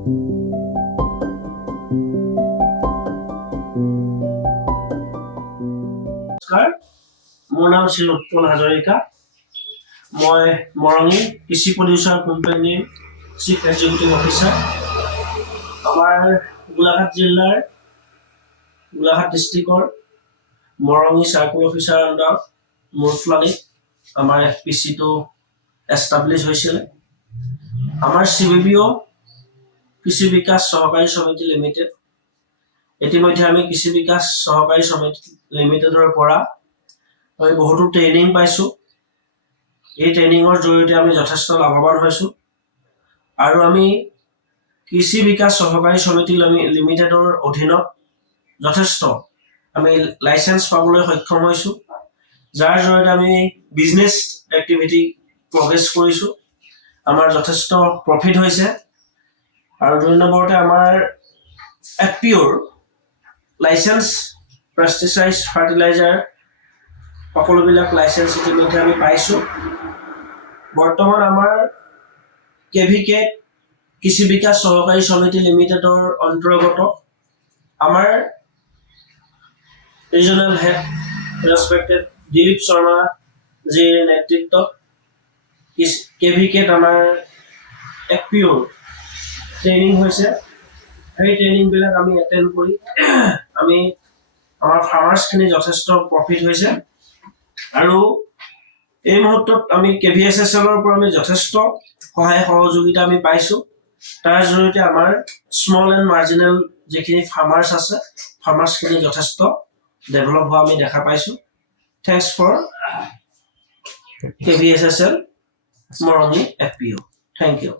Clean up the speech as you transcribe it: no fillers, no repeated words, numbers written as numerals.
মোৰ নাম শ্ৰী উৎপল হাজৰিকা। মই মৰঙী কৃষি প্ৰডিউচাৰ কোম্পানীৰ চিফ এক্সিকিউটিভ অফিচাৰ। আমাৰ গোলাঘাট জিলাৰ গোলাঘাট ডিষ্ট্ৰিক্টৰ মৰঙী চাৰ্কুল অফিচাৰ আণ্ডাৰ মূৰফুলানীত আমাৰ FPC-টো এষ্টাব্লিছ হৈছিলে। আমাৰ CBBO কৃষি বিকাশ সহকাৰী সমিতি লিমিটেড, ইতিমধ্যে আমি কৃষি বিকাশ সহকাৰী সমিতি লিমিটেডৰ পৰা আমি বহুতো ট্ৰেইনিং পাইছোঁ। এই ট্ৰেইনিঙৰ জৰিয়তে আমি যথেষ্ট লাভৱান হৈছোঁ আৰু আমি কৃষি বিকাশ সহকাৰী সমিতি লিমিটেডৰ অধীনত যথেষ্ট আমি লাইচেন্স পাবলৈ সক্ষম হৈছোঁ, যাৰ জৰিয়তে আমি বিজনেছ এক্টিভিটি প্ৰগ্ৰেছ কৰিছোঁ। আমাৰ যথেষ্ট প্ৰফিট হৈছে আৰু ২ নম্বৰতে আমাৰ FPOৰ লাইচেন্স পেষ্টিচাইড ফাৰ্টিলাইজাৰ সকলোবিলাক লাইচেন্স ইতিমধ্যে আমি পাইছোঁ। বৰ্তমান আমাৰ KVK কৃষি বিকাশ সহকাৰী সমিতি লিমিটেডৰ অন্তৰ্গত আমাৰ regional head respected Dilip Sharma জীৰ নেতৃত্বত KVKত আমাৰ FPOৰ ট্ৰেইনিং হৈছে। সেই ট্ৰেইনিংবিলাক আমি এটেণ্ড কৰি আমি আমাৰ ফাৰ্মাৰ্ছখিনি যথেষ্ট প্ৰফিট হৈছে আৰু এই মুহূৰ্তত আমি KVSSL-ৰ পৰা আমি যথেষ্ট সহায় সহযোগিতা আমি পাইছোঁ। তাৰ জৰিয়তে আমাৰ স্মল এণ্ড মাৰ্জিনেল যিখিনি ফাৰ্মাৰ্ছ আছে, ফাৰ্মাৰ্ছখিনি যথেষ্ট ডেভেলপ হোৱা আমি দেখা পাইছোঁ। Thanks for KVSSL Morongi FPO। Thank U.